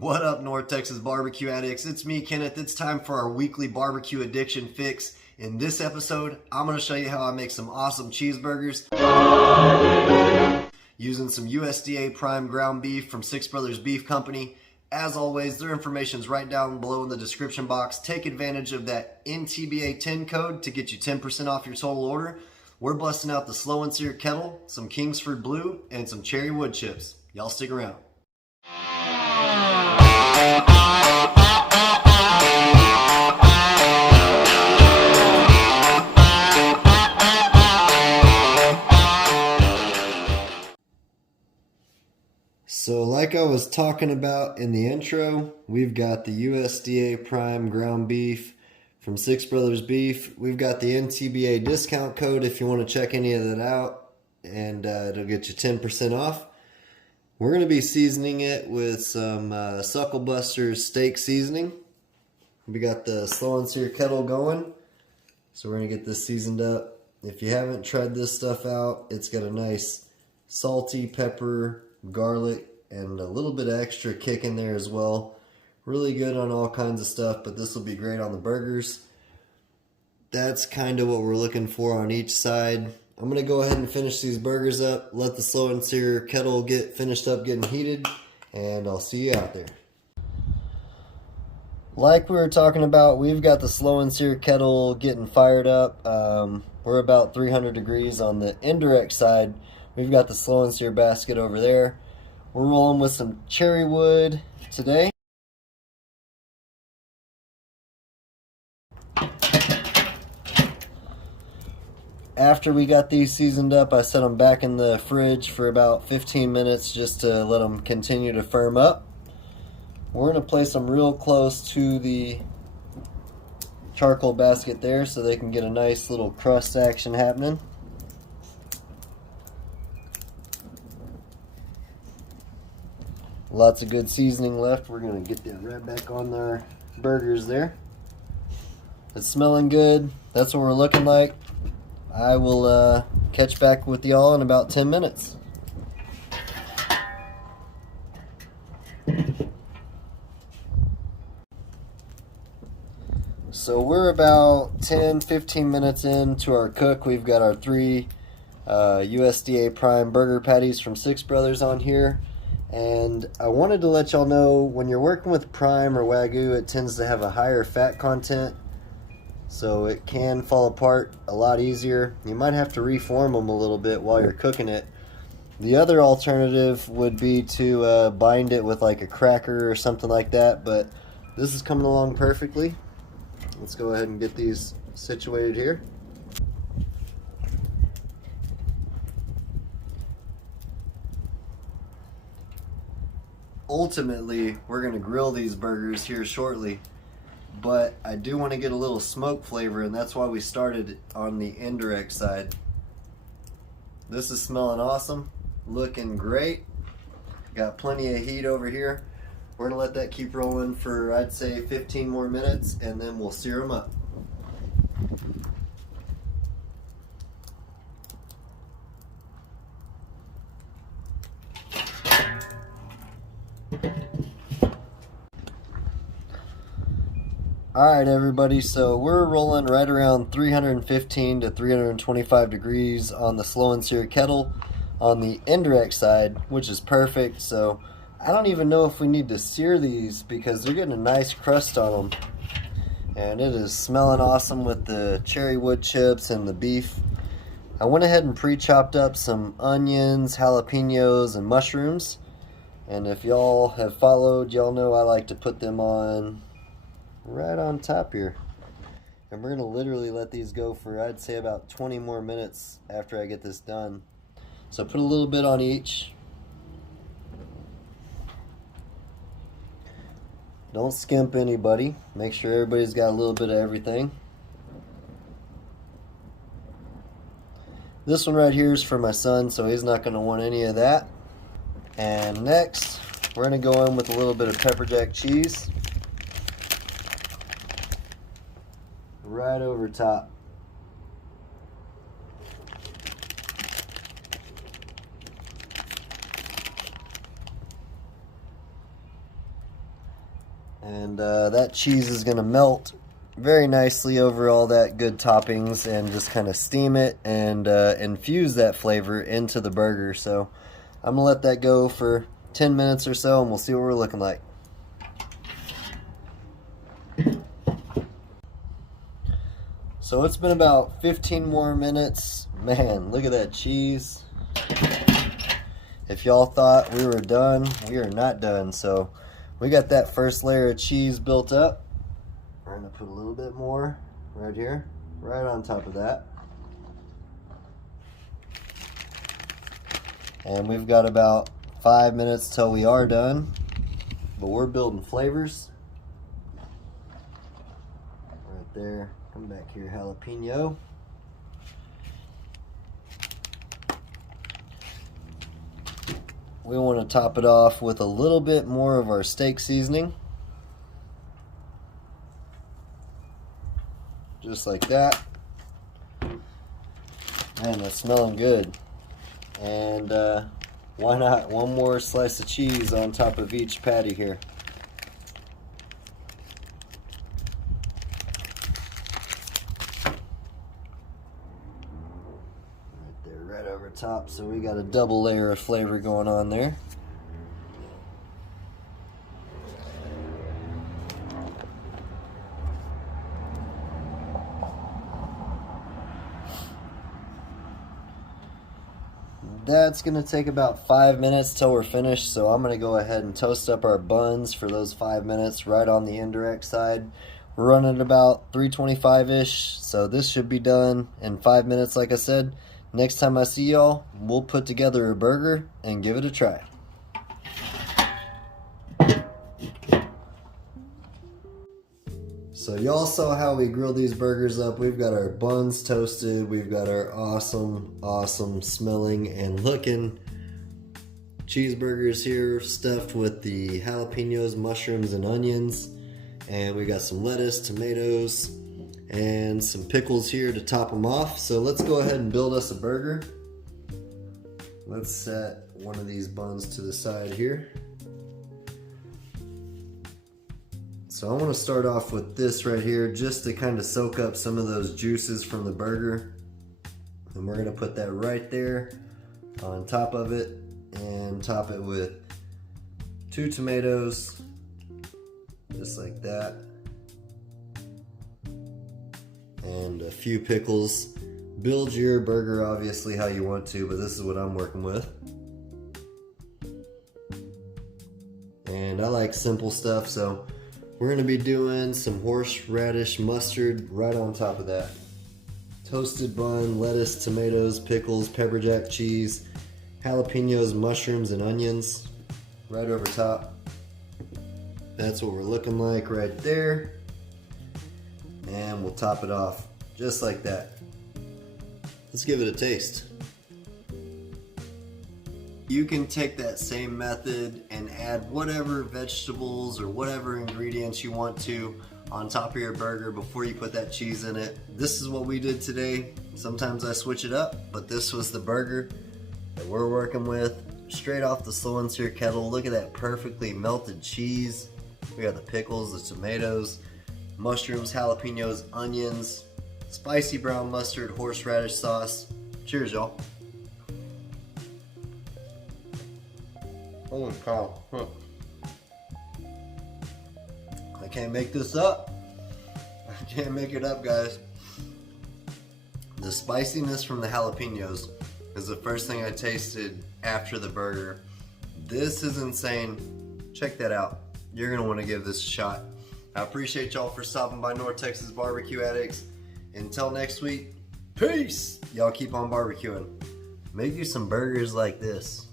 What up, North Texas barbecue addicts? It's me, Kenneth. It's time for our weekly barbecue addiction fix. In this episode, I'm going to show you how I make some awesome cheeseburgers using some USDA prime ground beef from Six Brothers Beef Company. As always, their information is right down below in the description box. Take advantage of that NTBA 10 code to get you 10% off your total order. We're busting out the Slow and Sear Kettle, some Kingsford Blue, and some cherry wood chips. Y'all stick around. So like I was talking about in the intro, we've got the USDA prime ground beef from Six Brothers Beef. We've got the NTBA discount code if you want to check any of that out, and it'll get you 10% off. We're going to be seasoning it with some Suckle Buster's steak seasoning. We got the Slow and Sear Kettle going, so we're going to get this seasoned up. If you haven't tried this stuff out, it's got a nice salty pepper, garlic, and a little bit of extra kick in there as well. Really good on all kinds of stuff, but this will be great on the burgers. That's kind of what we're looking for on each side. I'm going to go ahead and finish these burgers up, let the Slow and Sear Kettle get finished up getting heated, and I'll see you out there. Like we were talking about, we've got the Slow and Sear Kettle getting fired up. We're about 300 degrees on the indirect side. We've got the Slow and Sear basket over there. We're rolling with some cherry wood today. After we got these seasoned up, I set them back in the fridge for about 15 minutes just to let them continue to firm up. We're going to place them real close to the charcoal basket there so they can get a nice little crust action happening. Lots of good seasoning left. We're going to get that right back on our burgers there. It's smelling good. That's what we're looking like. I will catch back with y'all in about 10 minutes. So we're about 10-15 minutes into our cook. We've got our 3 USDA prime burger patties from Six Brothers on here. And I wanted to let y'all know, when you're working with prime or Wagyu, it tends to have a higher fat content, so it can fall apart a lot easier. You might have to reform them a little bit while you're cooking it. The other alternative would be to bind it with like a cracker or something like that, but this is coming along perfectly. Let's go ahead and get these situated here. Ultimately, we're going to grill these burgers here shortly, but I do want to get a little smoke flavor, and that's why we started on the indirect side. This is smelling awesome, looking great. Got plenty of heat over here. We're going to let that keep rolling for, I'd say, 15 more minutes, and then we'll sear them up. Alright everybody, so we're rolling right around 315 to 325 degrees on the Slow and Sear Kettle on the indirect side, which is perfect. So I don't even know if we need to sear these because they're getting a nice crust on them. And it is smelling awesome with the cherry wood chips and the beef. I went ahead and pre-chopped up some onions, jalapenos, and mushrooms. And if y'all have followed, y'all know I like to put them on right on top here. And we're gonna literally let these go for, I'd say, about 20 more minutes after I get this done. So put a little bit on each. Don't skimp anybody. Make sure everybody's got a little bit of everything. This one right here is for my son, so he's not gonna want any of that. And next, we're gonna go in with a little bit of pepper jack cheese. Right over top. And that cheese is going to melt very nicely over all that good toppings and just kind of steam it and infuse that flavor into the burger. So I'm going to let that go for 10 minutes or so and we'll see what we're looking like. So it's been about 15 more minutes. Man, look at that cheese. If y'all thought we were done, we are not done. So we got that first layer of cheese built up. We're gonna put a little bit more right here, right on top of that. And we've got about 5 minutes till we are done, but we're building flavors. Right there, come back here, jalapeno. We want to top it off with a little bit more of our steak seasoning. Just like that. Man, that's smelling good. And why not one more slice of cheese on top of each patty here. Right there, right over top. So we got a double layer of flavor going on there. That's going to take about 5 minutes till we're finished, so I'm going to go ahead and toast up our buns for those 5 minutes right on the indirect side. We're running about 325-ish, so this should be done in 5 minutes like I said. Next time I see y'all, we'll put together a burger and give it a try. So y'all saw how we grilled these burgers up. We've got our buns toasted. We've got our awesome smelling and looking cheeseburgers here stuffed with the jalapenos, mushrooms, and onions. And we got some lettuce, tomatoes, and some pickles here to top them off. So let's go ahead and build us a burger. Let's set one of these buns to the side here. So I want to start off with this right here just to kind of soak up some of those juices from the burger. And we're going to put that right there on top of it and top it with 2 tomatoes, just like that. And a few pickles. Build your burger obviously how you want to, but this is what I'm working with. And I like simple stuff, so we're going to be doing some horseradish mustard right on top of that. Toasted bun, lettuce, tomatoes, pickles, pepper jack cheese, jalapenos, mushrooms, and onions right over top. That's what we're looking like right there. And we'll top it off just like that. Let's give it a taste. You can take that same method and add whatever vegetables or whatever ingredients you want to on top of your burger before you put that cheese in it. This is what we did today. Sometimes I switch it up, but this was the burger that we're working with. Straight off the slow and sear kettle. Look at that perfectly melted cheese. We got the pickles, the tomatoes, mushrooms, jalapenos, onions, spicy brown mustard, horseradish sauce. Cheers, y'all. Holy cow. I can't make this up. I can't make it up, guys. The spiciness from the jalapenos is the first thing I tasted after the burger. This is insane. Check that out. You're going to want to give this a shot. I appreciate y'all for stopping by North Texas Barbecue Addicts. Until next week, peace. Y'all keep on barbecuing. Make you some burgers like this.